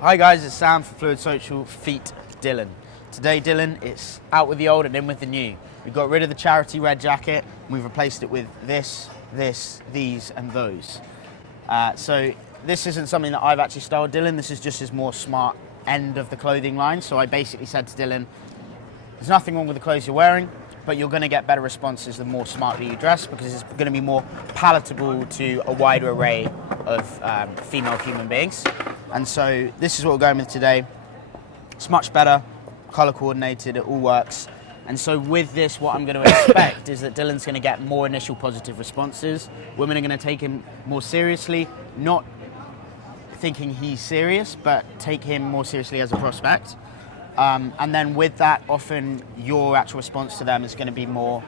Hi guys, it's Sam for Fluid Social Feet Dillon. Today Dillon, it's out with the old and in with the new. We got rid of the charity red jacket and we've replaced it with this, these and those. So this isn't something that I've actually styled Dillon, this is just his more smart end of the clothing line. So I basically said to Dillon, there's nothing wrong with the clothes you're wearing, but you're going to get better responses the more smartly you dress because it's going to be more palatable to a wider array of female human beings. And so this is what we're going with today. It's much better, color coordinated, it all works. And so with this, what I'm going to expect is that Dillon's going to get more initial positive responses. Women are going to take him more seriously, not thinking he's serious, but take him more seriously as a prospect. And then with that, often your actual response to them is going to be more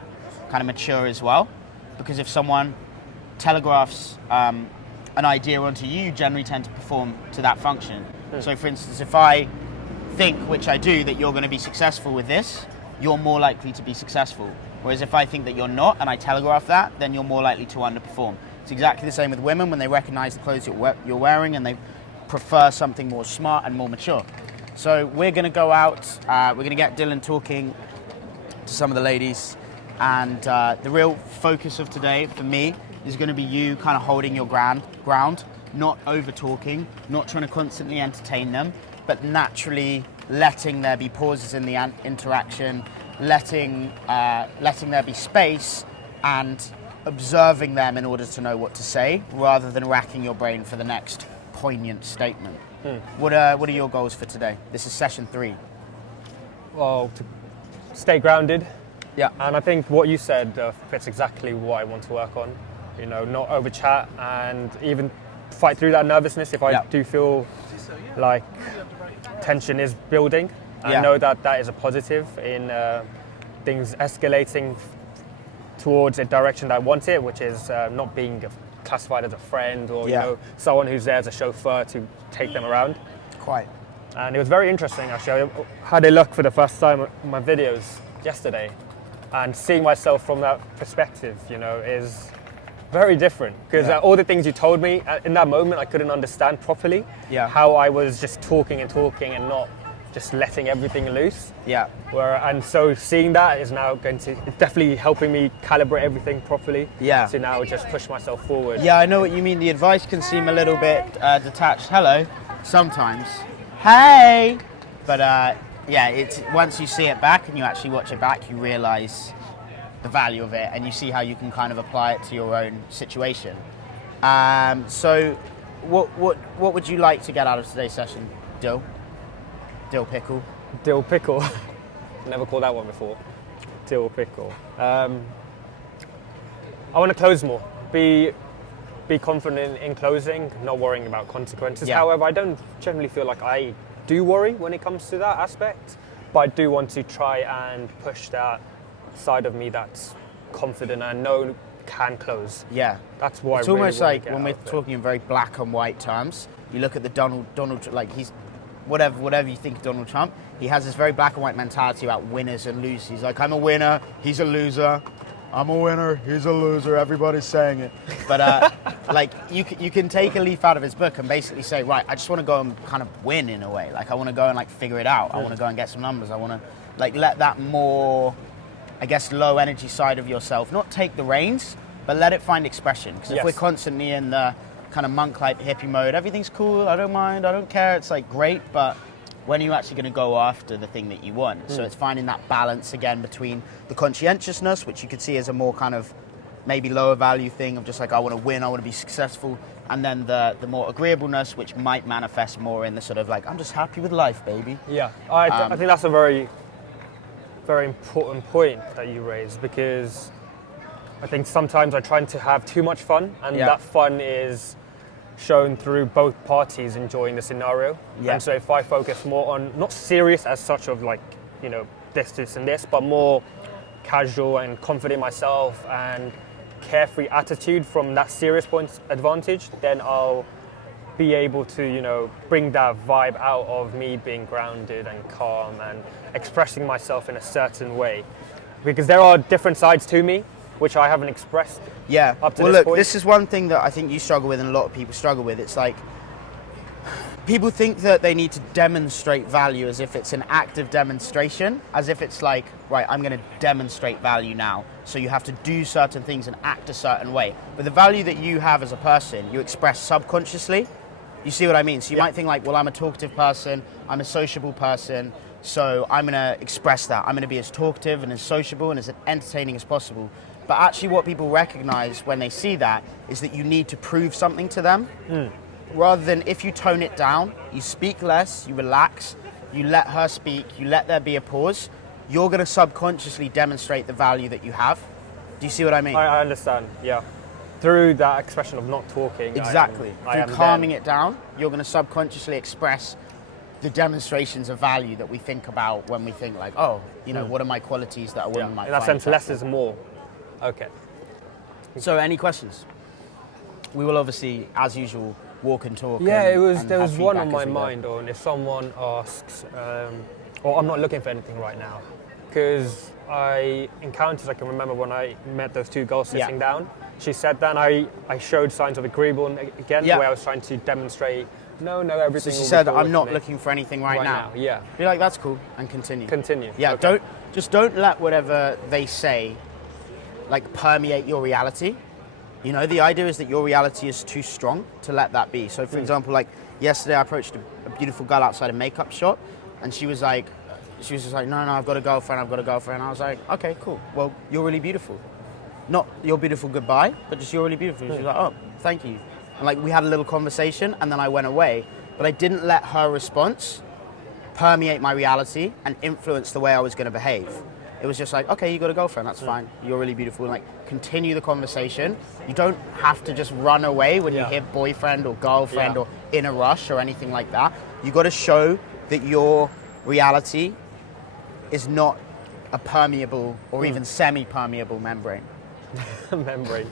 kind of mature as well. Because if someone telegraphs an idea onto you, you generally tend to perform to that function. So for instance, if I think, which I do, that you're going to be successful with this, you're more likely to be successful. Whereas if I think that you're not and I telegraph that, then you're more likely to underperform. It's exactly the same with women when they recognize the clothes you're wearing and they prefer something more smart and more mature. So we're going to go out, we're going to get Dillon talking to some of the ladies, and the real focus of today for me is going to be you kind of holding your ground, not over talking, not trying to constantly entertain them, but naturally letting there be pauses in the interaction, letting there be space and observing them in order to know what to say, rather than racking your brain for the next poignant statement. What are your goals for today? This is session 3. Well, to stay grounded. Yeah. And I think what you said fits exactly what I want to work on. You know, not over chat and even fight through that nervousness if I do feel like tension is building. I know that that is a positive in things escalating towards a direction that I want it, which is not being classified as a friend or you know, someone who's there as a chauffeur to take them around. Quite. And it was very interesting actually. I had a look for the first time at my videos yesterday, and seeing myself from that perspective, you know, is very different because all the things you told me in that moment I couldn't understand properly. How I was just talking and not just letting everything loose. And so seeing that is now it's definitely helping me calibrate everything properly. To now just push myself forward. I know what you mean. The advice can seem a little bit detached. Hello, sometimes. Hey, but it's once you see it back and you actually watch it back, you realise the value of it and you see how you can kind of apply it to your own situation. So, what would you like to get out of today's session, Dill? Dill pickle. Dill pickle. Never called that one before. Dill pickle. I want to close more. Be confident in closing, not worrying about consequences. However, I don't generally feel like I do worry when it comes to that aspect, but I do want to try and push that side of me that's confident and know can close. That's why it's I really almost want like to get when we're talking in very black and white terms. You look at the Donald, like he's whatever you think of Donald Trump, he has this very black and white mentality about winners and losers. He's like, I'm a winner, he's a loser. I'm a winner, he's a loser, everybody's saying it. But like you can take a leaf out of his book and basically say, right, I just want to go and kind of win in a way. Like I want to go and like figure it out. I want to go and get some numbers. I want to like let that more, I guess, low energy side of yourself, not take the reins, but let it find expression. Because if we're constantly in the kind of monk-like hippie mode, everything's cool, I don't mind, I don't care, it's like great, but when are you actually going to go after the thing that you want? So it's finding that balance again between the conscientiousness, which you could see as a more kind of maybe lower value thing of just like, I want to win, I want to be successful, and then the more agreeableness, which might manifest more in the sort of like, I'm just happy with life, baby. I think that's a very, very important point that you raised, because I think sometimes I try to have too much fun, and that fun is shown through both parties enjoying the scenario. And so if I focus more on, not serious as such of like, you know, this and this, but more casual and confident in myself and carefree attitude from that serious point advantage, then I'll be able to, you know, bring that vibe out of me being grounded and calm and expressing myself in a certain way. Because there are different sides to me which I haven't expressed up to this point. This is one thing that I think you struggle with and a lot of people struggle with. It's like people think that they need to demonstrate value as if it's an active demonstration, as if it's like, right, I'm going to demonstrate value now. So you have to do certain things and act a certain way. But the value that you have as a person, you express subconsciously. You see what I mean? So you might think like, well, I'm a talkative person, I'm a sociable person, so I'm going to express that. I'm going to be as talkative and as sociable and as entertaining as possible. But actually what people recognize when they see that is that you need to prove something to them. Rather than if you tone it down, you speak less, you relax, you let her speak, you let there be a pause, you're going to subconsciously demonstrate the value that you have. Do you see what I mean? I understand, yeah. Through that expression of not talking. Exactly. Through calming it down, you're going to subconsciously express the demonstrations of value that we think about when we think like, oh, you know, what are my qualities that a woman might find in that sense, attractive? less is more. Okay. So any questions? We will obviously, as usual, walk and talk. Yeah, and there have was one on feedback my as we go. mind on if someone asks, or I'm not looking for anything right now, because I can remember when I met those two girls sitting down, she said that, and I showed signs of agreeable again, where I was trying to demonstrate, no, everything. So she said, I'm not looking for anything right now. Yeah. Be like, that's cool, and continue. Yeah, okay. Don't let whatever they say, like, permeate your reality. You know, the idea is that your reality is too strong to let that be. So, for example, like yesterday, I approached a beautiful girl outside a makeup shop, and she was just like, no, I've got a girlfriend. And I was like, okay, cool. Well, you're really beautiful. Not you're beautiful goodbye, but just you're really beautiful. She was like, oh, thank you. And like we had a little conversation, and then I went away. But I didn't let her response permeate my reality and influence the way I was going to behave. It was just like, okay, you got a girlfriend, that's fine. You're really beautiful. And like, continue the conversation. You don't have to just run away when you hear boyfriend or girlfriend or in a rush or anything like that. You got to show that your reality is not a permeable or even semi-permeable membrane. Membrane.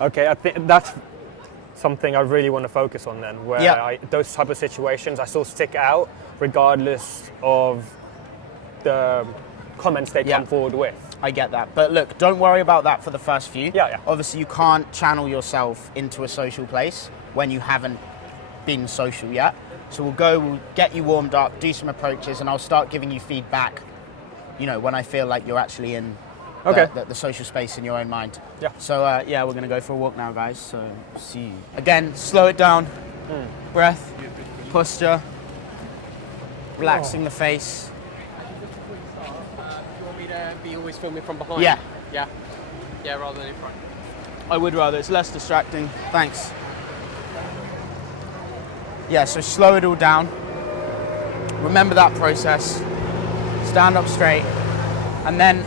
Okay, I think that's something I really want to focus on then, where those type of situations, I still stick out regardless of the comments they come forward with. I get that. But look, don't worry about that for the first few. Yeah. Obviously, you can't channel yourself into a social place when you haven't been social yet. So we'll get you warmed up, do some approaches, and I'll start giving you feedback, you know, when I feel like you're actually in the social space in your own mind. Yeah. So, we're going to go for a walk now, guys. So, see you. Again, slow it down. Breath, posture, relaxing the face. Do you want me to be always filming from behind? Yeah. Yeah, rather than in front. I would rather. It's less distracting. Thanks. Yeah, so slow it all down. Remember that process. Stand up straight. And then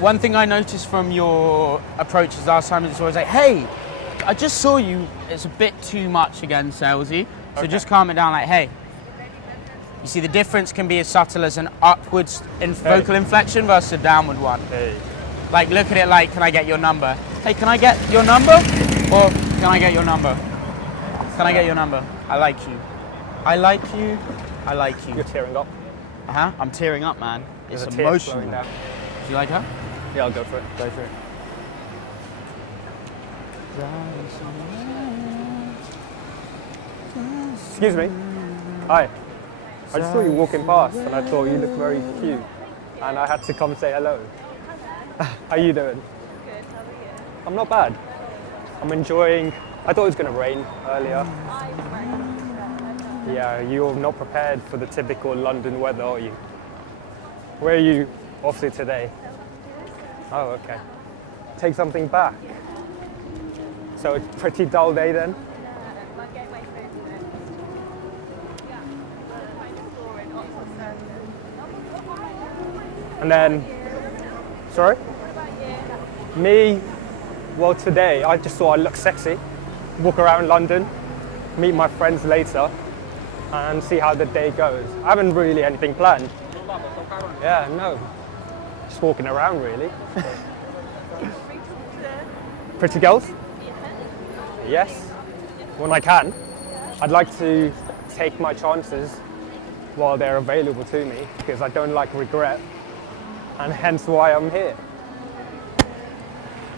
one thing I noticed from your approaches last time is always like, hey, I just saw you. It's a bit too much again, salesy. So just calm it down like, hey. You see, the difference can be as subtle as an upwards vocal inflection versus a downward one. Hey. Like, look at it like, can I get your number? Hey, can I get your number? Or can I get your number? Can I get your number? I like you. I like you. I like you. You're tearing up. I'm tearing up, man. It's There's a tear emotional. flowing down. Do you like her? Yeah, I'll go for it. Go for it. Excuse me. Hi. I just saw you walking past and I thought you looked very cute. And I had to come say hello. How you doing? Good, how are you? I'm not bad. I'm enjoying. I thought it was going to rain earlier. Yeah, you're not prepared for the typical London weather, are you? Where are you off to today? Oh, okay. Take something back. So it's a pretty dull day then? And then, sorry? Me, well today, I just thought I'd look sexy, walk around London, meet my friends later, and see how the day goes. I haven't really anything planned. Yeah, no. Just walking around really. Pretty girls? Yes, when I can. I'd like to take my chances while they're available to me because I don't like regret, and hence why I'm here.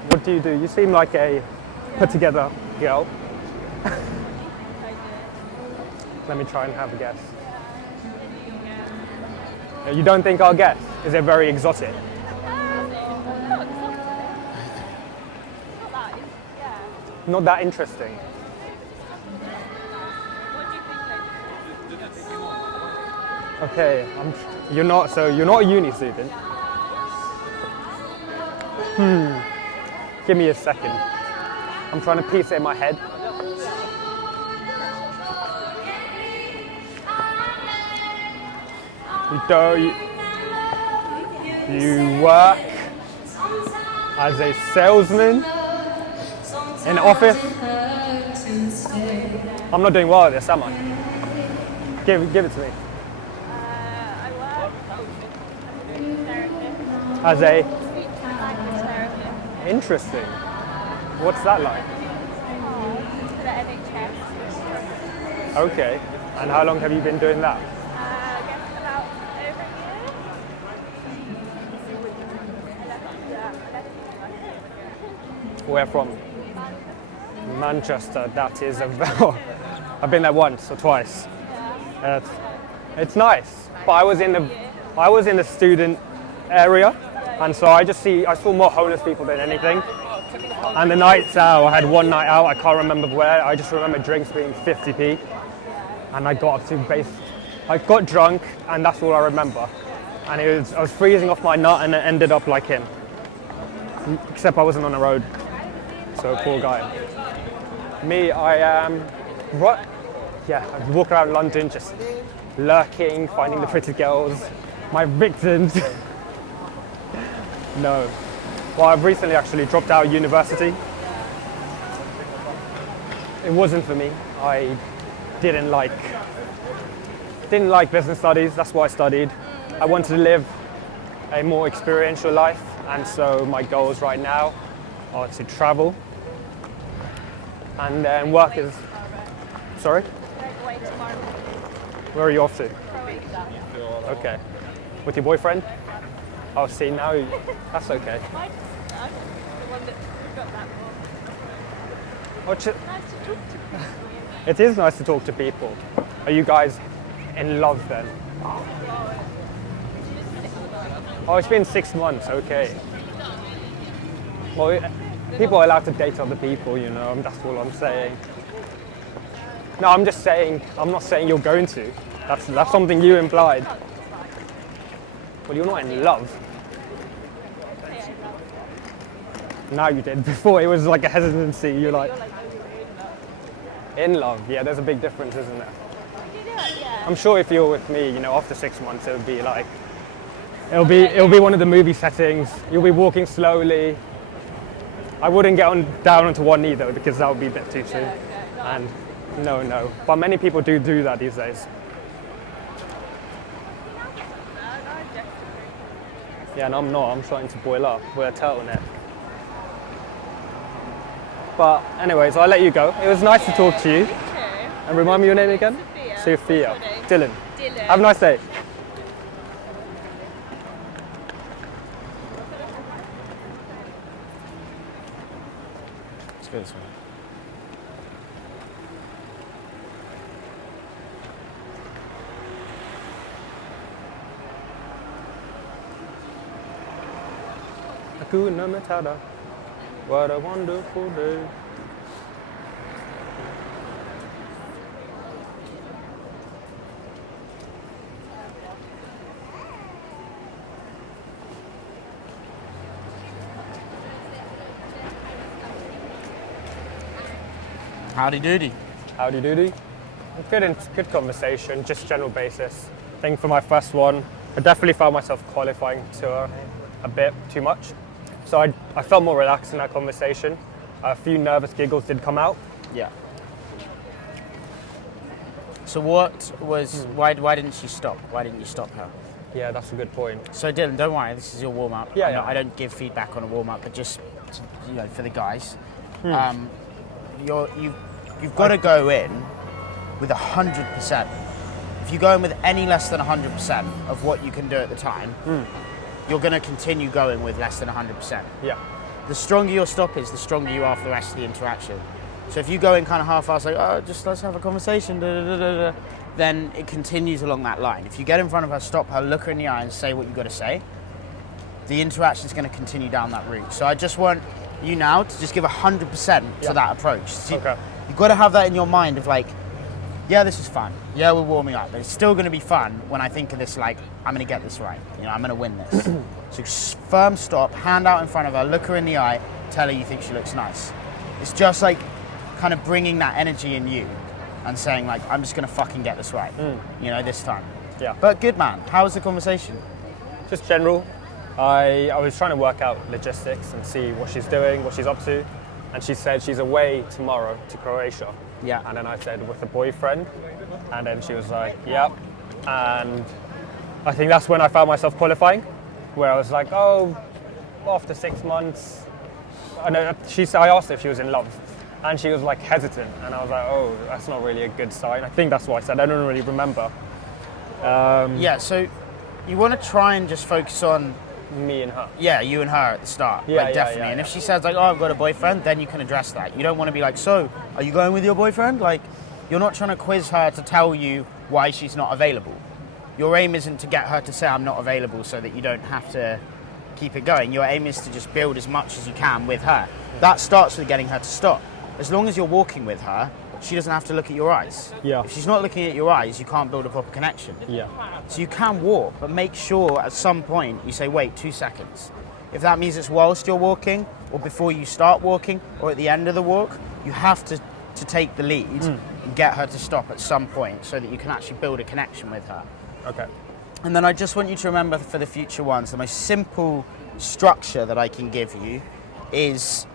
What do? You seem like a put together girl. Let me try and have a guess. You don't think I'll guess? Is it very exotic? Not that interesting. Okay, you're not a uni student. Give me a second. I'm trying to piece it in my head. You work as a salesman in an office. I'm not doing well at this, am I? Give it to me. I work therapist. As a Speech and language therapist. interesting. What's that like? For the NHS. Okay. And how long have you been doing that? I guess about over a year. Where from? Manchester. That is I've been there once or twice. It's nice, but I was in the student area, and so I saw more homeless people than anything. And the nights out, I had one night out. I can't remember where. I just remember drinks being 50p, and I got drunk, and that's all I remember. And I was freezing off my nut, and it ended up like him. Except I wasn't on the road, so poor guy. Me, I am I walk around London just lurking, finding the pretty girls, my victims. No. Well, I've recently actually dropped out of university. It wasn't for me. I didn't like business studies. That's what I studied. I wanted to live a more experiential life, and so my goals right now are to travel and then work as. Sorry? Going away tomorrow. Where are you off to? Croatia. Okay. With your boyfriend? Oh, see, now that's okay. I'm the one that got that one. Nice Nice to talk to you. It is nice to talk to people. Are you guys in love then? Oh, it's been 6 months, okay. Well, people are allowed to date other people, you know, that's all I'm saying. No, I'm just saying, I'm not saying you're going to. That's something you implied. Well, you're not in love. Now you did. Before it was like a hesitancy, you're like, in love. Yeah, there's a big difference, isn't there? Yeah. I'm sure if you're with me, you know, after 6 months, it would be like, it'll be one of the movie settings. You'll be walking slowly. I wouldn't get down onto one knee though, because that would be a bit too soon. And no. But many people do that these days. Yeah, and I'm not. I'm starting to boil up. We're a turtleneck. But anyways, I'll let you go. It was nice to talk to you. And remind me your name again? Sophia. Dillon. Have a nice day. Let's go this way. Hakuna Matata. What a wonderful day. Howdy doody. Howdy doody. Good conversation, just general basis. I think for my first one, I definitely found myself qualifying to a bit too much. So I felt more relaxed in that conversation. A few nervous giggles did come out. Yeah. So what was, why didn't she stop? Why didn't you stop her? Yeah, that's a good point. So Dylan, don't worry, this is your warm-up. Yeah. I don't give feedback on a warm-up, but just, for the guys. You've got to go in with 100%. If you go in with any less than 100% of what you can do at the time, you're going to continue going with less than 100%. Yeah. The stronger your stop is, the stronger you are for the rest of the interaction. So if you go in kind of half-assed, like, oh, just let's have a conversation, then it continues along that line. If you get in front of her, stop her, look her in the eye and say what you've got to say, the interaction is going to continue down that route. So I just want you now to just give 100% to that approach. So you've got to have that in your mind of like, yeah, this is fun. Yeah, we're warming up. But it's still going to be fun when I think of this like, I'm going to get this right. You know, I'm going to win this. So firm stop, hand out in front of her, look her in the eye, tell her you think she looks nice. It's just like kind of bringing that energy in you and saying like, I'm just going to fucking get this right, you know, this time. Yeah. But good, man. How was the conversation? Just general. I was trying to work out logistics and see what she's doing, what she's up to. And she said she's away tomorrow to Croatia. Yeah. And then I said, with a boyfriend. And then she was like, yep. And I think that's when I found myself qualifying, where I was like, oh, after 6 months. And I asked her if she was in love. And she was like hesitant. And I was like, oh, that's not really a good sign. I think that's what I said. I don't really remember. Yeah, so you want to try and just focus on me and her. Yeah, you and her at the start. Yeah, like, definitely. And if she says like, oh, I've got a boyfriend, then you can address that. You don't want to be like, so, are you going with your boyfriend? Like, you're not trying to quiz her to tell you why she's not available. Your aim isn't to get her to say I'm not available so that you don't have to keep it going. Your aim is to just build as much as you can with her. That starts with getting her to stop. As long as you're walking with her, she doesn't have to look at your eyes. Yeah. If she's not looking at your eyes, you can't build a proper connection. Yeah. So you can walk, but make sure at some point you say, wait, 2 seconds. If that means it's whilst you're walking, or before you start walking, or at the end of the walk, you have to take the lead and get her to stop at some point so that you can actually build a connection with her. Okay. And then I just want you to remember for the future ones, the most simple structure that I can give you is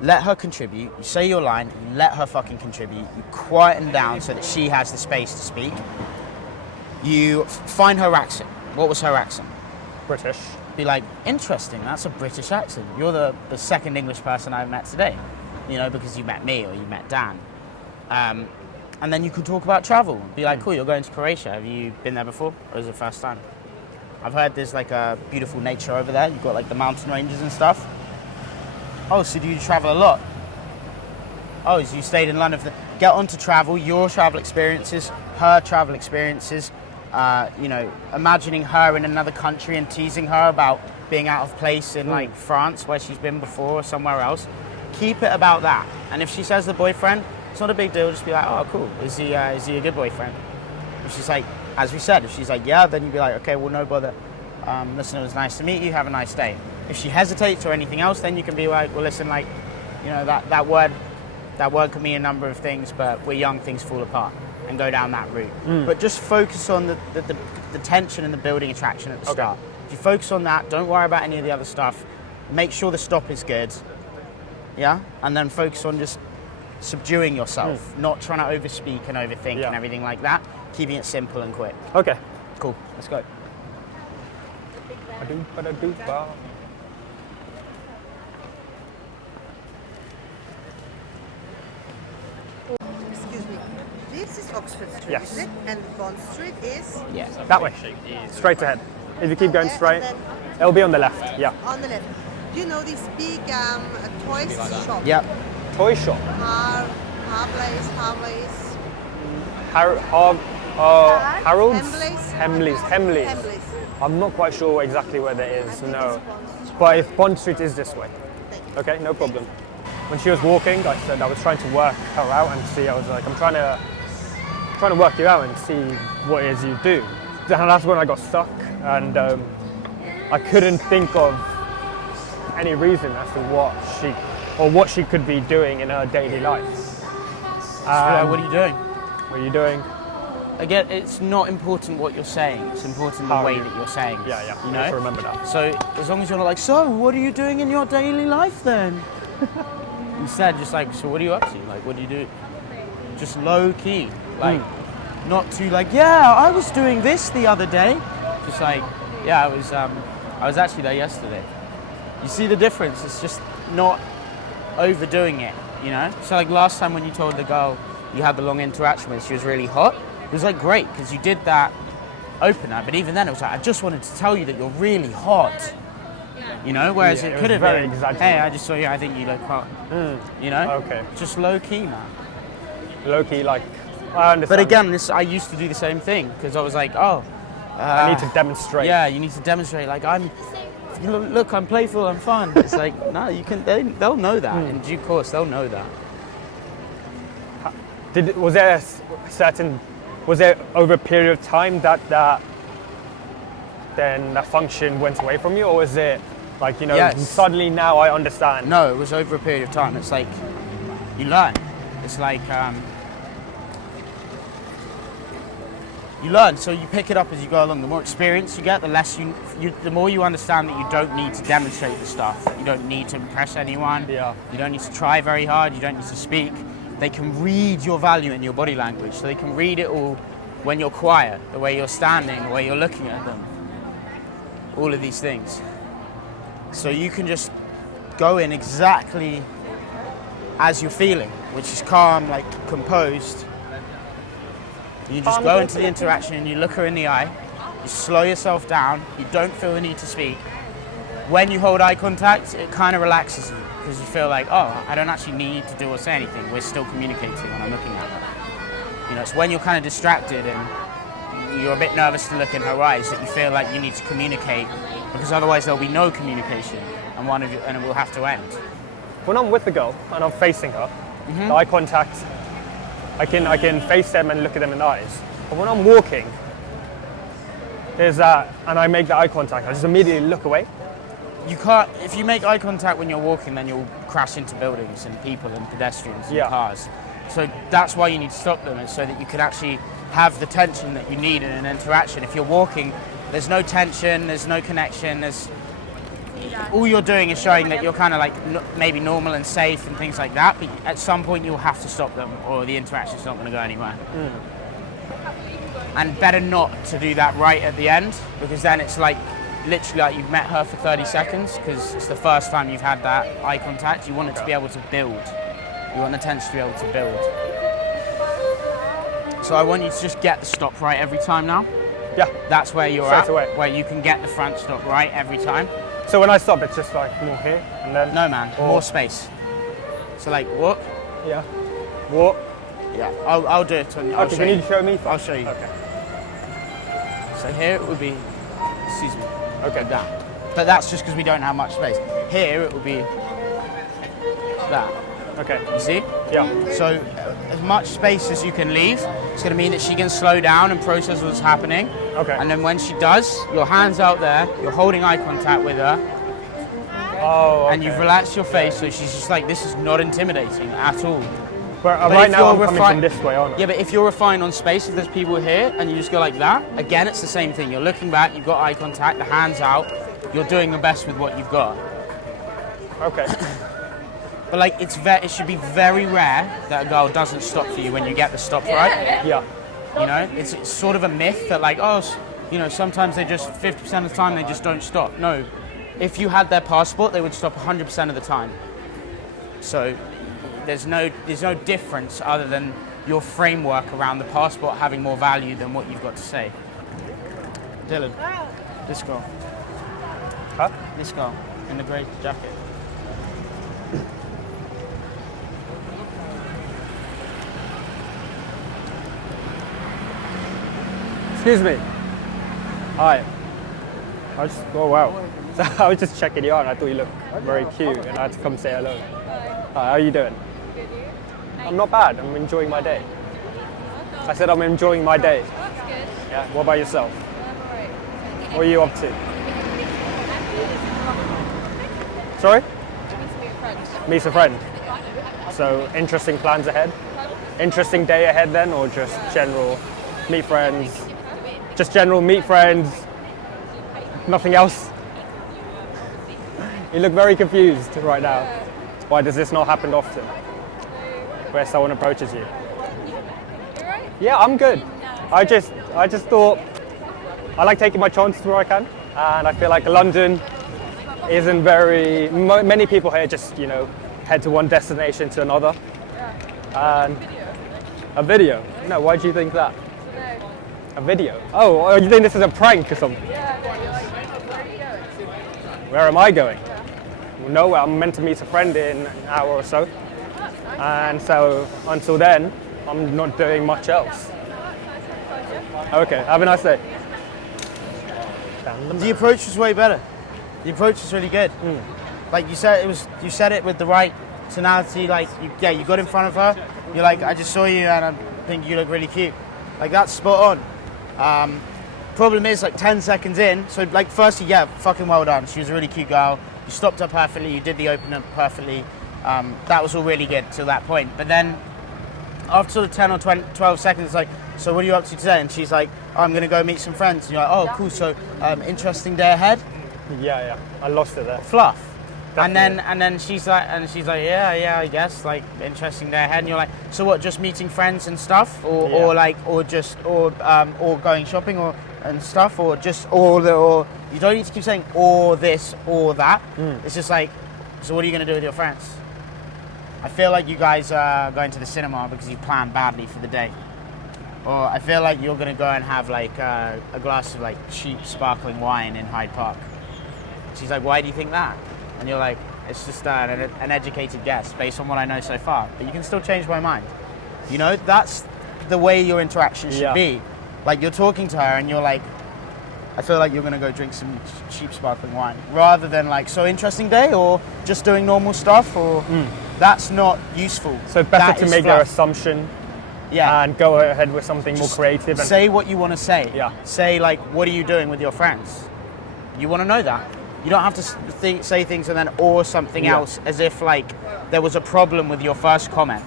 let her contribute, you say your line, you let her fucking contribute, you quieten down so that she has the space to speak. You find her accent. What was her accent? British. Be like, interesting, that's a British accent. You're the second English person I've met today, you know, because you met me or you met Dan. And then you could talk about travel. Be like, cool, you're going to Croatia. Have you been there before, or is it the first time? I've heard there's like a beautiful nature over there. You've got like the mountain ranges and stuff. Oh, so do you travel a lot? Oh, so you stayed in London. Get on to travel, your travel experiences, her travel experiences. You know, imagining her in another country and teasing her about being out of place in like France where she's been before or somewhere else. Keep it about that. And if she says the boyfriend, it's not a big deal. Just be like, oh, cool. Is he a good boyfriend? If she's like, as we said, if she's like, yeah, then you'd be like, okay, well, no bother. Listen, it was nice to meet you. Have a nice day. If she hesitates or anything else, then you can be like, well, listen, like, you know, that word can mean a number of things, but we're young, things fall apart, and go down that route. But just focus on the tension and the building attraction at the start. If you focus on that, don't worry about any of the other stuff. Make sure the stop is good, yeah? And then focus on just subduing yourself, not trying to overspeak and overthink and everything like that, keeping it simple and quick. Okay. Cool, let's go. Excuse me. This is Oxford Street, Yes. is it? And Bond Street is Yeah. That way. Straight ahead. If you keep going Okay, straight, and it'll be on the left. Yeah. on the left. Do you know this big toys shop? Yep. Toy shop. Harvey's. Harold's? Hemley's. Hemley's. I'm not quite sure exactly where that I is, think no. it's Bond Street. But if Bond Street is this way. Thank you. Okay, no problem. When she was walking, I said I was trying to work her out and see. I was like, I'm trying to work you out and see what it is you do. And that's when I got stuck, and I couldn't think of any reason as to what she could be doing in her daily life. What are you doing? What are you doing? Again, it's not important what you're saying. It's important the How way you- that you're saying. Yeah. You You know. have to remember that. So as long as you're not like, so what are you doing in your daily life then? Instead, just like, so what are you up to? Like, what do you do? Just low key, like, not too like, yeah, I was doing this the other day. Just like, yeah, I was actually there yesterday. You see the difference? It's just not overdoing it, you know. So like last time when you told the girl you had the long interaction with, she was really hot. It was like great because you did that opener, but even then it was like, I just wanted to tell you that you're really hot. You know, whereas Yeah, it it could was have very been, exaggerated. hey, I just saw you, I think you look hot. You know? Okay. Just low key, man. Low-key, like, I understand. But again, I used to do the same thing because I was like, oh, I need to demonstrate. yeah, you need to demonstrate. Like look, I'm playful, I'm fun. It's like, no, you can. They'll know that in due course. They'll know that. Was there over a period of time that function went away from you, or was it like, you know, Yes. suddenly now I understand? No, it was over a period of time. It's like you learn. It's like you learn. So you pick it up as you go along. The more experience you get, the less the more you understand that you don't need to demonstrate the stuff. You don't need to impress anyone. Yeah. You don't need to try very hard. You don't need to speak. They can read your value in your body language. So they can read it all when you're quiet, the way you're standing, the way you're looking at them. All of these things. So you can just go in exactly as you're feeling, which is calm, like composed. You just go into the interaction and you look her in the eye. You slow yourself down. You don't feel the need to speak. When you hold eye contact, it kind of relaxes you because you feel like, oh, I don't actually need to do or say anything. We're still communicating when I'm looking at her. You know, it's when you're kind of distracted and you're a bit nervous to look in her eyes that you feel like you need to communicate, because otherwise there'll be no communication and it will have to end. When I'm with the girl and I'm facing her, the eye contact, I can face them and look at them in the eyes. But when I'm walking, there's that, and I make the eye contact, I just immediately look away. You can't, if you make eye contact when you're walking, then you'll crash into buildings and people and pedestrians and cars. So that's why you need to stop them, is so that you can actually have the tension that you need in an interaction. If you're walking, there's no tension, there's no connection, all you're doing is showing that you're kind of like maybe normal and safe and things like that, but at some point you'll have to stop them or the interaction's not going to go anywhere. And better not to do that right at the end, because then it's like literally like you've met her for 30 seconds because it's the first time you've had that eye contact. You want it to be able to build. You want the tension to be able to build. So I want you to just get the stop right every time now. Yeah. That's where you're Straight at, away. where you can get the front stop right every time. So when I stop, it's just like more here and then. No, man, more space. So like walk. Yeah. Walk. Yeah, I'll do it on you. Okay, can you show me? I'll show you. Okay. So here it would be, excuse me, Okay. like that. But that's just because we don't have much space. Here it would be that. Okay. You see? Yeah. So as much space as you can leave, it's going to mean that she can slow down and process what's happening. Okay. And then when she does, your hand's out there, you're holding eye contact with her, Oh. and you've relaxed your face, so she's just like, this is not intimidating at all. But But right if now I'm you're coming from this way, aren't I? Yeah, but if you're refined on space, if there's people here and you just go like that, again, it's the same thing. You're looking back, you've got eye contact, the hand's out, you're doing the best with what you've got. Okay. But like, it should be very rare that a girl doesn't stop for you when you get the stop right. Yeah. You know, it's sort of a myth that like, oh, you know, sometimes they just, 50% of the time they just don't stop. No, if you had their passport, they would stop 100% of the time. So there's no difference other than your framework around the passport having more value than what you've got to say. Dylan, this girl. Huh? This girl in the grey jacket. Excuse me. Hi. Oh wow. So I was just checking you out and I thought you looked very cute and I had to come say hello. Hi, how are you doing? Good, you? I'm not bad. I'm enjoying my day. I said I'm enjoying my day. That's good. Yeah. What about yourself? I'm alright. What are you up to? Sorry? Nice to meet a friend. Meet a friend. So interesting plans ahead? Interesting day ahead then, or just general meet friends? Just general meet friends? Nothing else? You look very confused right now. Why does this not happen often? Where someone approaches you? You alright? Yeah, I'm good. I just thought I like taking my chances where I can, and I feel like London isn't very. Many people here just head to one destination to another. And a video? No, why do you think that? No. A video? Oh, you think this is a prank or something? Yeah, no, you're like, where are you going? where am I going? Nowhere. I'm meant to meet a friend in an hour or so. And so until then, I'm not doing much else. Okay, have a nice day. The approach was way better. The approach was really good. Like you said, you said it with the right tonality. Like you got in front of her. You're like, I just saw you and I think you look really cute. Like that's spot on. Problem is, like 10 seconds in. So like, firstly, yeah, fucking well done. She was a really cute girl. You stopped her perfectly. You did the opener perfectly. That was all really good till that point. But then after sort of 10 or 12 seconds, it's like, so what are you up to today? And she's like, oh, I'm going to go meet some friends. And you're like, oh, cool. So interesting day ahead. Yeah. I lost it there. Fluff. Definitely. And then she's like, yeah, I guess, like interesting day ahead. And you're like, so what? Just meeting friends and stuff, or going shopping and stuff, or you don't need to keep saying or this or that. It's just like, so what are you going to do with your friends? I feel like you guys are going to the cinema because you planned badly for the day. Or I feel like you're going to go and have like a glass of like cheap sparkling wine in Hyde Park. She's like, why do you think that? And you're like, it's just an educated guess based on what I know so far. But you can still change my mind. You know, that's the way your interaction should be. Like you're talking to her and you're like, I feel like you're going to go drink some cheap sparkling wine. Rather than like, so interesting day or just doing normal stuff or that's not useful. So better to make their assumption and go ahead with something more creative. And say what you want to say. Yeah. Say like, what are you doing with your friends? You want to know that. You don't have to say things and then or something else as if like there was a problem with your first comment.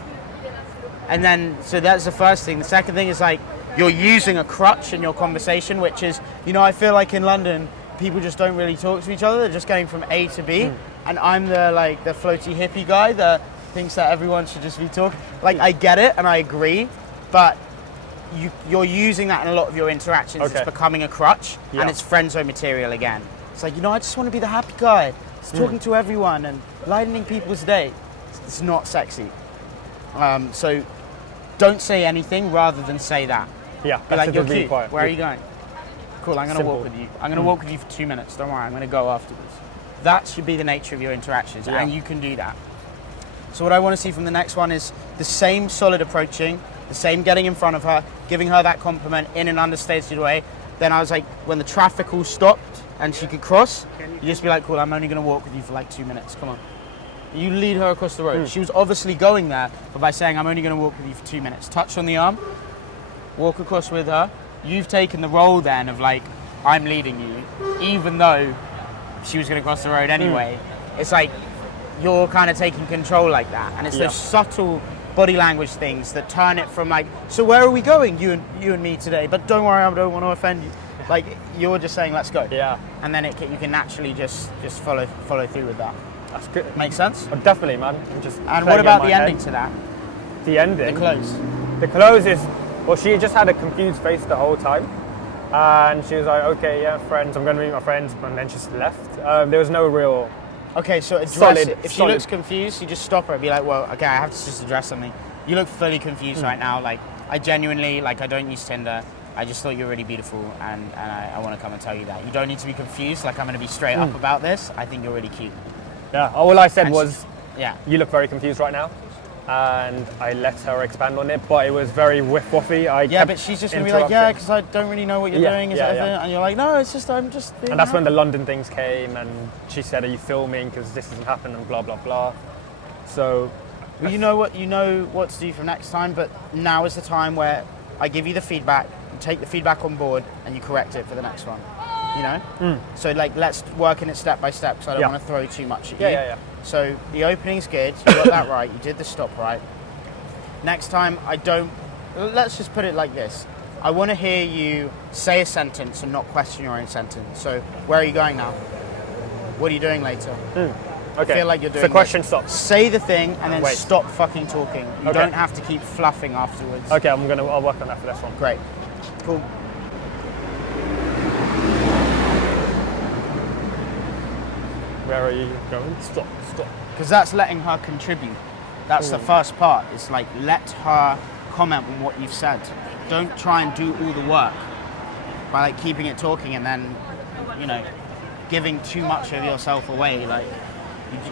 And then, so that's the first thing. The second thing is like, you're using a crutch in your conversation, which is, you know, I feel like in London, people just don't really talk to each other. They're just going from A to B. And I'm the floaty hippie guy that thinks that everyone should just be talking. Like, I get it and I agree, but you're using that in a lot of your interactions. It's becoming a crutch and it's friend zone material again. It's like, you know, I just want to be the happy guy. It's talking to everyone and lightening people's day. It's not sexy. So don't say anything rather than say that. Yeah, be like, you're cute. Quiet. Where are you going? Cool, I'm going to walk with you. I'm going to walk with you for 2 minutes. Don't worry, I'm going to go afterwards. That should be the nature of your interactions, and you can do that. So what I want to see from the next one is the same solid approaching, the same getting in front of her, giving her that compliment in an understated way. Then I was like, when the traffic all stopped and she could cross, you just be like, cool, I'm only going to walk with you for like 2 minutes. Come on. You lead her across the road. She was obviously going there, but by saying, I'm only going to walk with you for 2 minutes. Touch on the arm, walk across with her. You've taken the role then of like, I'm leading you, even though she was going to cross the road anyway. It's like, you're kind of taking control like that. And it's those subtle body language things that turn it from like, so where are we going, you and me today? But don't worry, I don't want to offend you. Like, you're just saying, let's go. Yeah. And then you can naturally just follow through with that. That's good. Make sense? Oh, definitely, man. And what about the ending to that? The ending? The close. The close is, well, she just had a confused face the whole time. And she was like, okay, yeah, friends, I'm going to meet my friends. And then she just left. There was no real... Okay, so address it. If she looks confused, you just stop her and be like, well, okay, I have to just address something. You look fully confused right now. Like, I genuinely, like, I don't use Tinder. I just thought you were really beautiful, and I want to come and tell you that. You don't need to be confused. Like, I'm going to be straight up about this. I think you're really cute. Yeah, all I said was, you look very confused right now. And I let her expand on it, but it was very whiff-waffy. But she's just going to be like, yeah, because I don't really know what you're doing. And you're like, no, it's just, I'm just being And that's when the London things came, and she said, are you filming? Because this hasn't happened, and blah, blah, blah. So... Well, you know what to do for next time, but now is the time where I give you the feedback, you take the feedback on board, and you correct it for the next one. You know? So, like, let's work in it step by step, because I don't want to throw too much at you. So, the opening's good, you got that right, you did the stop right. Next time, let's just put it like this. I want to hear you say a sentence and not question your own sentence. So, where are you going now? What are you doing later? Okay. I feel like you're doing the question stops. Say the thing and then stop fucking talking. You don't have to keep fluffing afterwards. Okay, I'll work on that for this one. Great. Cool. Where are you going? Stop. Because that's letting her contribute. That's the first part. It's like, let her comment on what you've said. Don't try and do all the work by like keeping it talking and then, you know, giving too much of yourself away. Like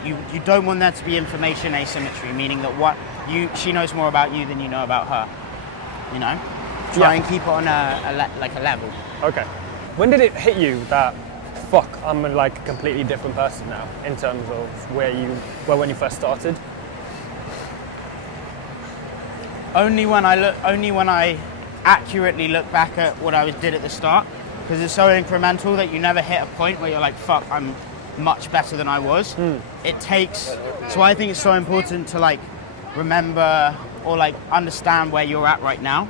you don't want there to be information asymmetry, meaning that she knows more about you than you know about her. You know, try and keep it on a level. Okay. When did it hit you that, fuck, I'm like a completely different person now in terms of when you first started? Only when I accurately look back at what I did at the start, because it's so incremental that you never hit a point where you're like, fuck, I'm much better than I was. It takes, so I think it's so important to like remember or like understand where you're at right now,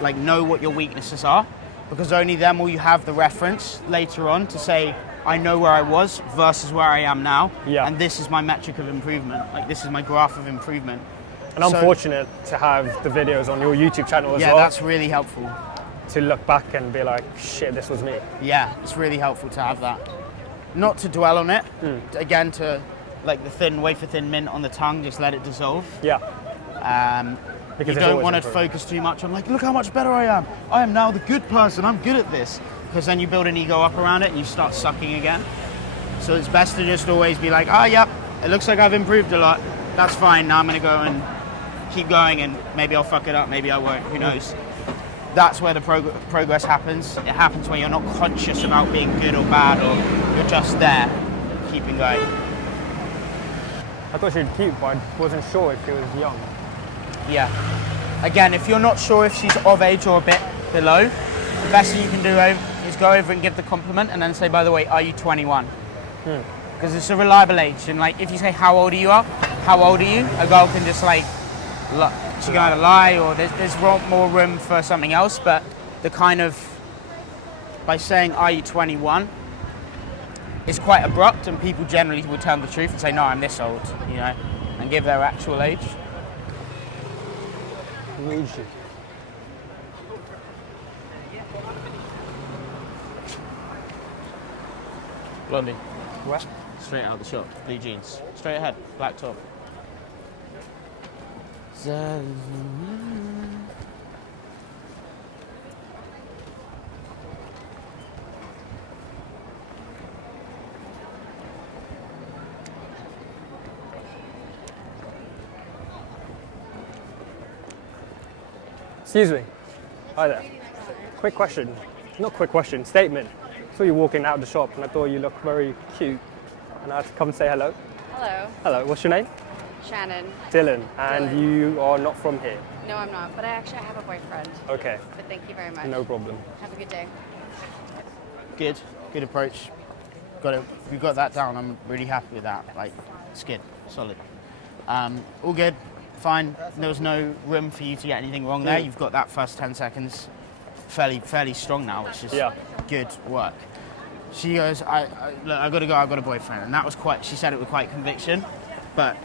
like know what your weaknesses are, because only then will you have the reference later on to say, I know where I was versus where I am now, and this is my metric of improvement, like this is my graph of improvement. And I'm fortunate to have the videos on your YouTube channel as well. Yeah, that's really helpful. To look back and be like, shit, this was me. Yeah, it's really helpful to have that. Not to dwell on it, again, to like the wafer thin mint on the tongue, just let it dissolve. Yeah. Because you don't want to focus too much on like, look how much better I am. I am now the good person, I'm good at this. Because then you build an ego up around it and you start sucking again. So it's best to just always be like, yep, it looks like I've improved a lot. That's fine, now I'm going to go and keep going, and maybe I'll fuck it up, maybe I won't, who knows. That's where the progress happens. It happens when you're not conscious about being good or bad, or you're just there, keeping going. I thought she was cute, but I wasn't sure if she was young. Yeah. Again, if you're not sure if she's of age or a bit below, the best thing you can do is go over and give the compliment and then say, by the way, are you 21? Because it's a reliable age, and like if you say how old are you, a girl can just like, she can either lie or there's more room for something else, but the kind of, by saying, are you 21, is quite abrupt, and people generally will tell the truth and say, no, I'm this old, you know, and give their actual age. Blondie. Where? Straight out of the shop, blue jeans. Straight ahead, black top. Excuse me. Hi there. Quick question. Not quick question, statement. I saw you walking out of the shop and I thought you looked very cute. And I had to come and say hello. Hello. Hello, what's your name? Shannon. Dillon. And Dillon. you are not from here? No, I'm not, but I have a boyfriend. Okay. But thank you very much. No problem. Have a good day. Good approach. We got that down. I'm really happy with that. Like, it's good, solid. All good, fine. There was no room for you to get anything wrong there. You've got that first 10 seconds fairly strong now, which is good work. She goes, look, I gotta go, I've got a boyfriend. And that was she said it with quite conviction. But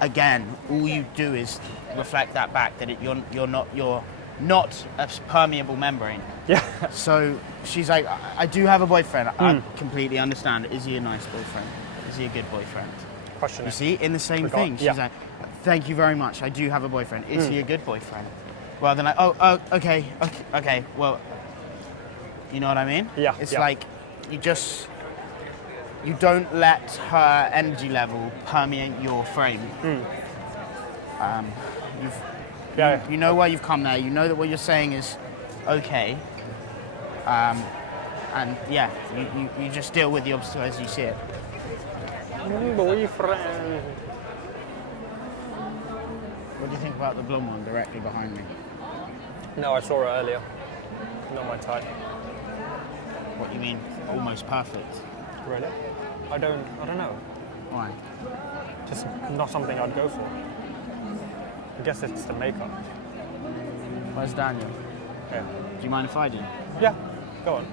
again, all you do is reflect that back, that you're not a permeable membrane. Yeah. So she's like, I do have a boyfriend. I completely understand. Is he a nice boyfriend? Is he a good boyfriend? Question. You see, in the same thing. She's like, thank you very much. I do have a boyfriend. Is he a good boyfriend? Rather than like, okay, well, you know what I mean? Yeah. It's like, you don't let her energy level permeate your frame. You know why you've come there. You know that what you're saying is okay. And yeah, you just deal with the obstacle as you see it. Boyfriend. What do you think about the blonde one directly behind me? No, I saw her earlier. Not my type. What do you mean? Almost perfect. Really? I don't know. Why? Just not something I'd go for. I guess it's the makeup. Where's Daniel? Yeah. Do you mind if I do? Yeah, go on.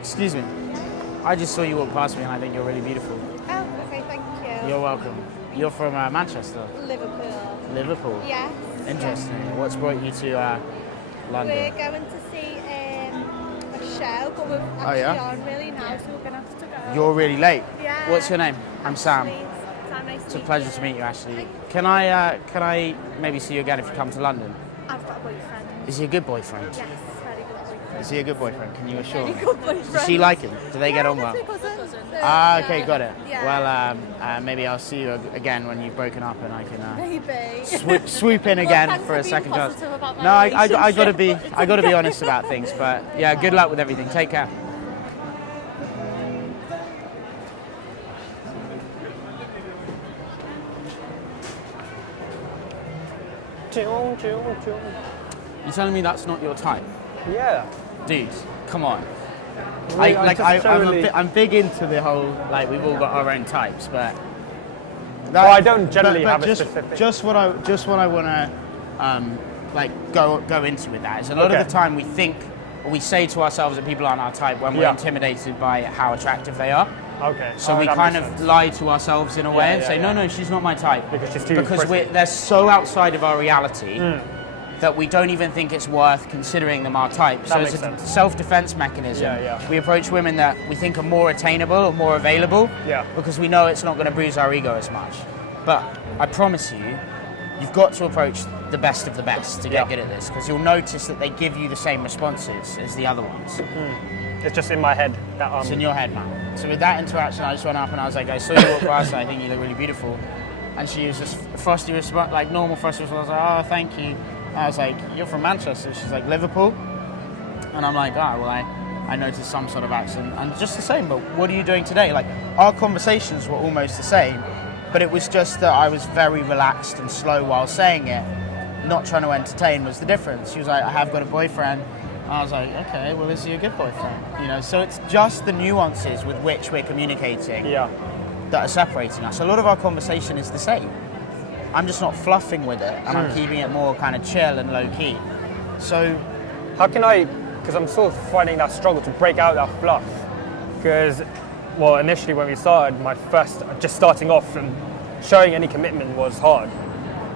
Excuse me. I just saw you walk past me and I think you're really beautiful. Oh, okay, thank you. You're welcome. You're from Manchester? Liverpool. Liverpool? Yes. Interesting. What's brought you to London? We're going to see a show, but we're actually on really now, so we're going to have to go. You're really late. Yeah. What's your name? I'm Sam. Sam, nice It's a pleasure to meet you, Ashley. Can I maybe see you again if you come to London? I've got a boyfriend. Is he a good boyfriend? Yes, very good boyfriend. Is he a good boyfriend? Can you assure me? Good boyfriend. Does she like him? Do they get on well? Ah, Okay, got it. Yeah. Well, maybe I'll see you again when you've broken up, and I can Maybe. swoop in again thanks for a being second chance. positive about my No, I gotta relationship. I gotta be honest about things. But yeah, good luck with everything. Take care. You telling me that's not your type? Yeah. Dude, come on. Really, I'm big into the whole, like, we've all got our own types, but... Well, I don't generally but have a just, specific... Just what I want to, go into with that is a lot of the time we think, or we say to ourselves that people aren't our type when we're intimidated by how attractive they are. Okay. So we kind of lie to ourselves in a way and say, no, she's not my type. Because she's too Because pretty. they're so outside of our reality that we don't even think it's worth considering them our type. That So makes it's a sense. self-defense mechanism. Yeah. We approach women that we think are more attainable or more available Yeah. because we know it's not going to bruise our ego as much. But I promise you, you've got to approach the best of the best to get good at this, because you'll notice that they give you the same responses as the other ones. It's just in my head. That, It's in your head, man. So with that interaction, I just went up and I was like, I saw you walk past and I think you look really beautiful. And she was just frosty response, like normal frosty response. I was like, oh, thank you. I was like, you're from Manchester? She's like, Liverpool. And I'm like, well, I noticed some sort of accent. And just the same, but what are you doing today? Like, our conversations were almost the same, but it was just that I was very relaxed and slow while saying it. Not trying to entertain was the difference. She was like, I have got a boyfriend. I was like, okay, well, is he a good boyfriend? You know, so it's just the nuances with which we're communicating that are separating us. A lot of our conversation is the same. I'm just not fluffing with it, and I'm keeping it more kind of chill and low key. So, How can I, because I'm sort of finding that struggle to break out that fluff. Because, well, initially when we started, just starting off and showing any commitment was hard.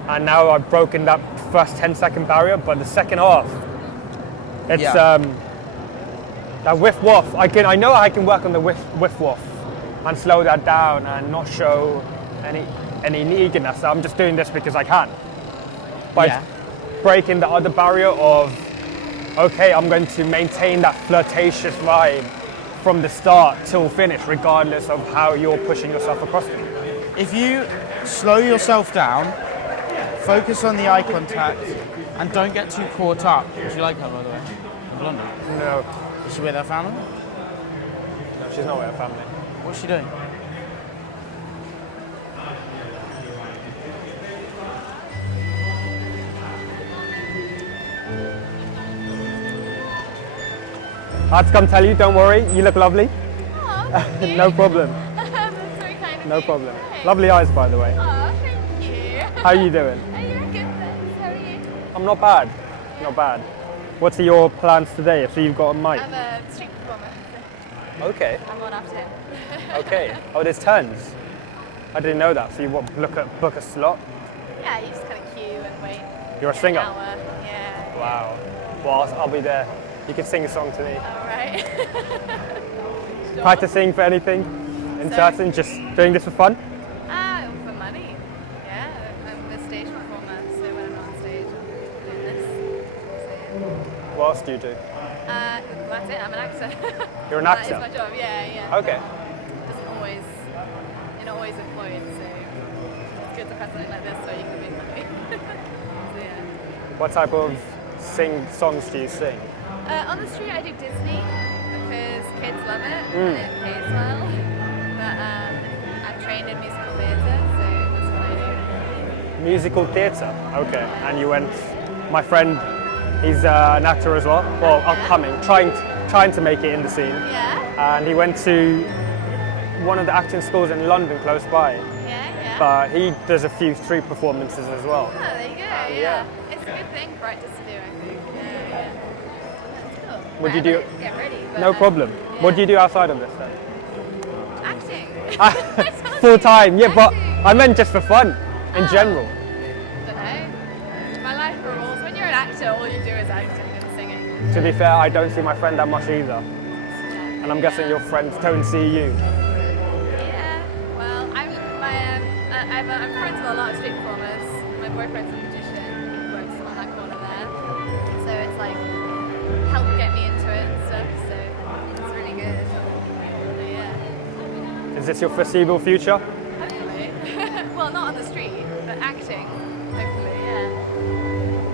And now I've broken that first 10-second barrier, but the second half, it's that whiff waff. I know I can work on the whiff waff and slow that down and not show any eagerness. I'm just doing this because I can. But breaking the other barrier of, okay, I'm going to maintain that flirtatious vibe from the start till finish, regardless of how you're pushing yourself across it. if you slow yourself down, focus on the eye contact, and don't get too caught up. Do you like her, by the way? The blonde? No, Is she with her family? no, she's not with her family. What's she doing? I had to come tell you, don't worry, you look lovely. Oh, thank you. No problem, That's very kind of no you. problem. Okay. Lovely eyes, by the way. Oh, thank you. How are you doing? Oh, you're good, thanks. How are you? I'm not bad, not bad. What are your plans today? So you've got a mic. I'm a street performer. So Okay, I'm on after him. okay. Oh, there's turns. I didn't know that. So you want book a slot? Yeah, you just kind of queue and wait. You're a Get singer? An hour. Yeah. Wow. Well, I'll be there. You can sing a song to me. All right. Practicing for anything in Sorry? certain, just doing this for fun? For money. Yeah, I'm a stage performer, so when I'm not on stage, I'm doing this. So, yeah. What else do you do? That's it, I'm an actor. You're an That actor? is my job, yeah. Okay. You're not always employed, so it's good to press something like this so you can make money. So yeah. What type of songs do you sing? On the street I do Disney because kids love it and it pays well. But I'm trained in musical theatre, so that's what I do. Musical theatre? Okay. And you went, my friend, he's an actor as well. Well, upcoming, trying to make it in the scene. Yeah, And he went to one of the acting schools in London close by. yeah. But he does a few street performances as well. Oh, there you go, yeah. It's a good thing practice to do, I think. Yeah. That's cool. Would you I do- have to get ready, but, No problem. What do you do outside of this then? Acting. Full time, yeah, but Acting. I meant just for fun, in Oh. general. Don't know. My life rules. When you're an actor, all you do is acting and singing. To be fair, I don't see my friend that much either. And I'm guessing your friends don't see you. Yeah. Well, I'm friends with a lot of street performers. My boyfriend's a magician. He works on that corner there. So it's like helped get me into Is this your foreseeable future? Hopefully. Well, not on the street, but acting. Hopefully, yeah.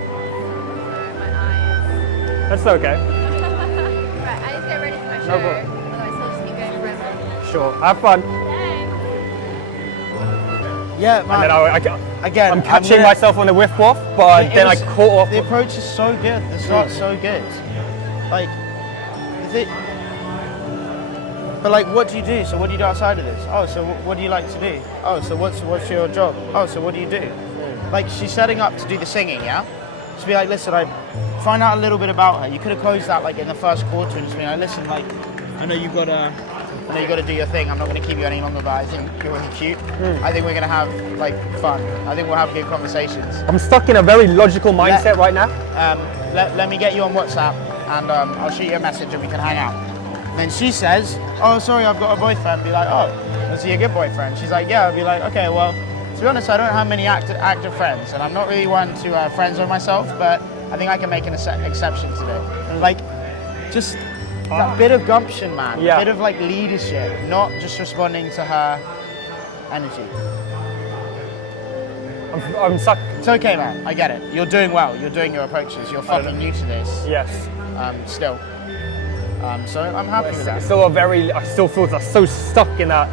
Sorry, my eyes. That's okay. Right, I need to get ready for my show. problem. Otherwise, I'll just keep going forever. Sure. Have fun. Thanks. Yeah, And man. then Again, I'm catching myself on the whiff waff, but It then I was- caught off. The approach is so good. The start's so good. Like, but like, what do you do? So what do you do outside of this? Oh, so what do you like to do? Oh, so what's your job? Oh, so what do you do? Like, she's setting up to do the singing, yeah? Just be like, listen, I find out a little bit about her. You could have closed that like in the first quarter and just be like, listen, like, I know you got to do your thing. I'm not going to keep you any longer, but I think you're really cute. I think we're going to have like fun. I think we'll have good conversations. I'm stuck in a very logical mindset right now. Let me get you on WhatsApp and I'll shoot you a message and we can hang out. Then she says, oh, sorry, I've got a boyfriend. Be like, oh, is he a good boyfriend? She's like, yeah. I'll be like, okay, well, to be honest, I don't have many active friends and I'm not really one to friend zone myself, but I think I can make an exception today. Like, just that bit of gumption, man. Yeah. A bit of like leadership, not just responding to her energy. I'm stuck. It's okay, man. I get it. You're doing well. You're doing your approaches. You're fucking new to this. Yes. Still. So I'm happy with that. It's still I still feel like I'm so stuck in that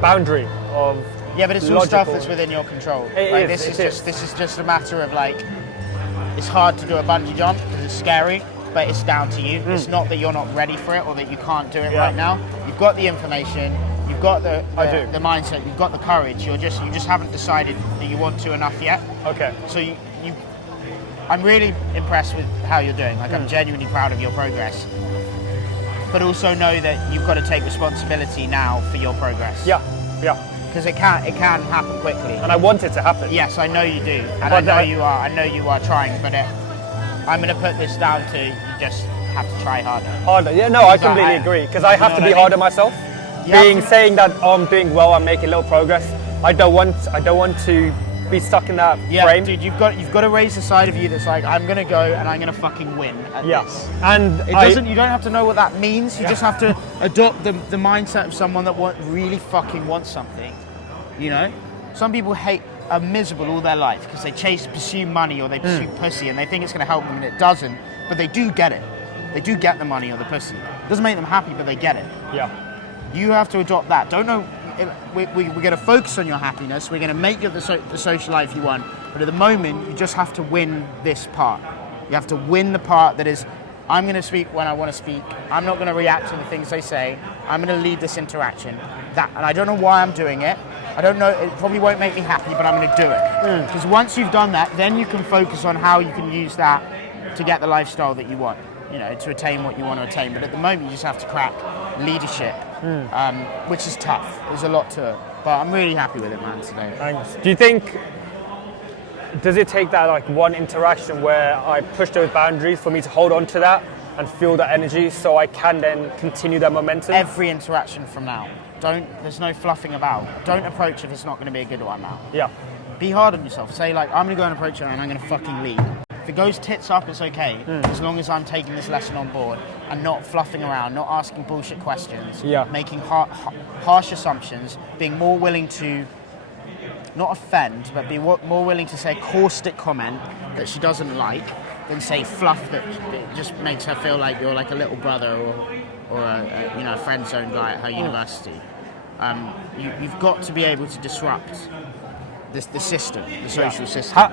boundary of. Yeah, but it's all logical. stuff that's within your control. It like, is, This is just a matter of like, it's hard to do a bungee jump because it's scary, but it's down to you. It's not that you're not ready for it or that you can't do it right now. You've got the information. You've got the mindset. You've got the courage. You just haven't decided that you want to enough yet. Okay. So I'm really impressed with how you're doing. Like I'm genuinely proud of your progress. But also know that you've got to take responsibility now for your progress. Yeah. Because it can happen quickly. And I want it to happen. Yes, I know you do, and But I know you are trying. But I'm going to put this down to you just have to try harder. Harder. Yeah. No, I completely agree because I have to be harder myself. Saying that I'm doing well, I'm making little progress. I don't want to be stuck in that frame. Dude, you've got to raise the side of you that's like, I'm gonna go and I'm gonna fucking win at this. And you don't have to know what that means. You just have to adopt the mindset of someone that really fucking wants something. You know, some people are miserable all their life because they pursue money or they pursue pussy and they think it's gonna help them and it doesn't. But they do get it. They do get the money or the pussy. It doesn't make them happy, but they get it. Yeah. You have to adopt that. Don't know. We're going to focus on your happiness. We're going to make you the social life you want. But at the moment, you just have to win this part. You have to win the part that is, I'm going to speak when I want to speak. I'm not going to react to the things they say. I'm going to lead this interaction. And I don't know why I'm doing it. I don't know. It probably won't make me happy, but I'm going to do it. Because once you've done that, then you can focus on how you can use that to get the lifestyle that you want. You know, to attain what you want to attain. But at the moment, you just have to crack leadership, which is tough. There's a lot to it. But I'm really happy with it, man, today. Thanks. Do you think, does it take that like one interaction where I push those boundaries for me to hold on to that and feel that energy so I can then continue that momentum? Every interaction from now. There's no fluffing about. Don't approach if it's not going to be a good one now. Yeah. Be hard on yourself. Say like, I'm going to go and approach her and I'm going to fucking lead. If it goes tits up, it's okay, as long as I'm taking this lesson on board and not fluffing around, not asking bullshit questions, making harsh assumptions, being more willing to, not offend, but be more willing to say a caustic comment that she doesn't like than say fluff that just makes her feel like you're like a little brother or a friend zone guy at her university. You've got to be able to disrupt the system, the social system.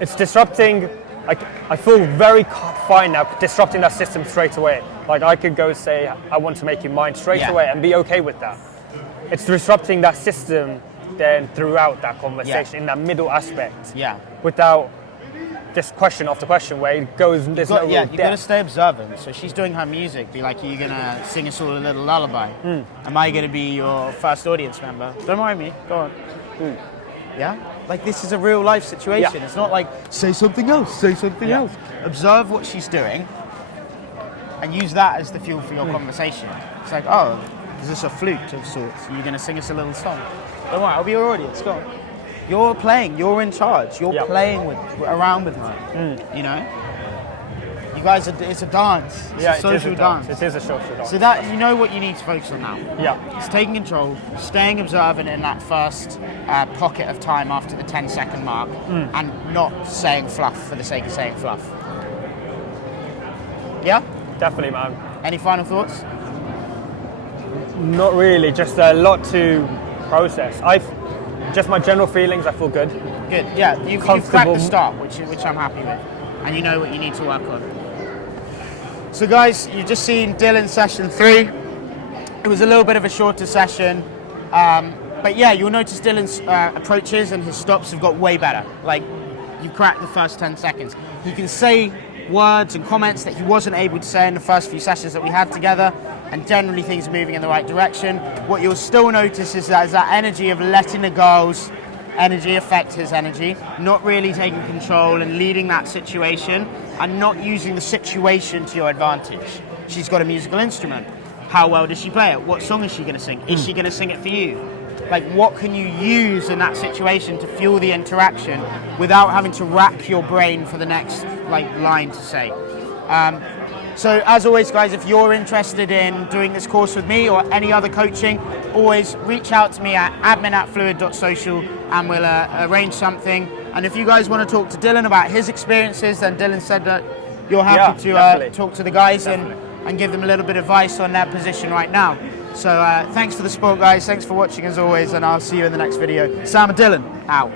It's disrupting. I feel very fine now disrupting that system straight away. Like I could go say, I want to make you mine straight away and be okay with that. It's disrupting that system then throughout that conversation in that middle aspect. Yeah. Without just question after question where it goes, there's no real depth. You've got to stay observant. So she's doing her music. Be like, are you going to sing us all a little lullaby? Am I going to be your first audience member? Don't mind me. Go on. Yeah? Like, this is a real life situation. Yeah. It's not like, say something else. Observe what she's doing and use that as the fuel for your conversation. It's like, oh, is this a flute of sorts? Are you going to sing us a little song? Don't worry, I'll be your audience. Go on. You're playing. You're in charge. You're playing around with her. You know? You guys, it's a dance. It's Yeah, a social dance. It is a social dance. So that you know what you need to focus on now. Yeah. It's taking control, staying observant in that first pocket of time after the 10-second mark, and not saying fluff for the sake of saying fluff. Yeah? Definitely, man. Any final thoughts? Not really, just a lot to process. Just my general feelings, I feel good. Good. Yeah, you've cracked Comfortable. the start, which I'm happy with, and you know what you need to work on. So, guys, you've just seen Dillon's session 3. It was a little bit of a shorter session, but yeah, you'll notice Dillon's approaches and his stops have got way better. Like, you cracked the first 10 seconds. He can say words and comments that he wasn't able to say in the first few sessions that we had together, and generally things are moving in the right direction. What you'll still notice is that energy of letting the girls' energy affect his energy, not really taking control and leading that situation, and not using the situation to your advantage. She's got a musical instrument. How well does she play it? What song is she going to sing? Is she going to sing it for you? Like, what can you use in that situation to fuel the interaction without having to rack your brain for the next line to say? So as always, guys, if you're interested in doing this course with me or any other coaching, always reach out to me at admin@fluid.social and we'll arrange something. And if you guys want to talk to Dillon about his experiences, then Dillon said that you're happy to talk to the guys and give them a little bit of advice on their position right now. So thanks for the support, guys. Thanks for watching as always, and I'll see you in the next video. Sam and Dillon, out.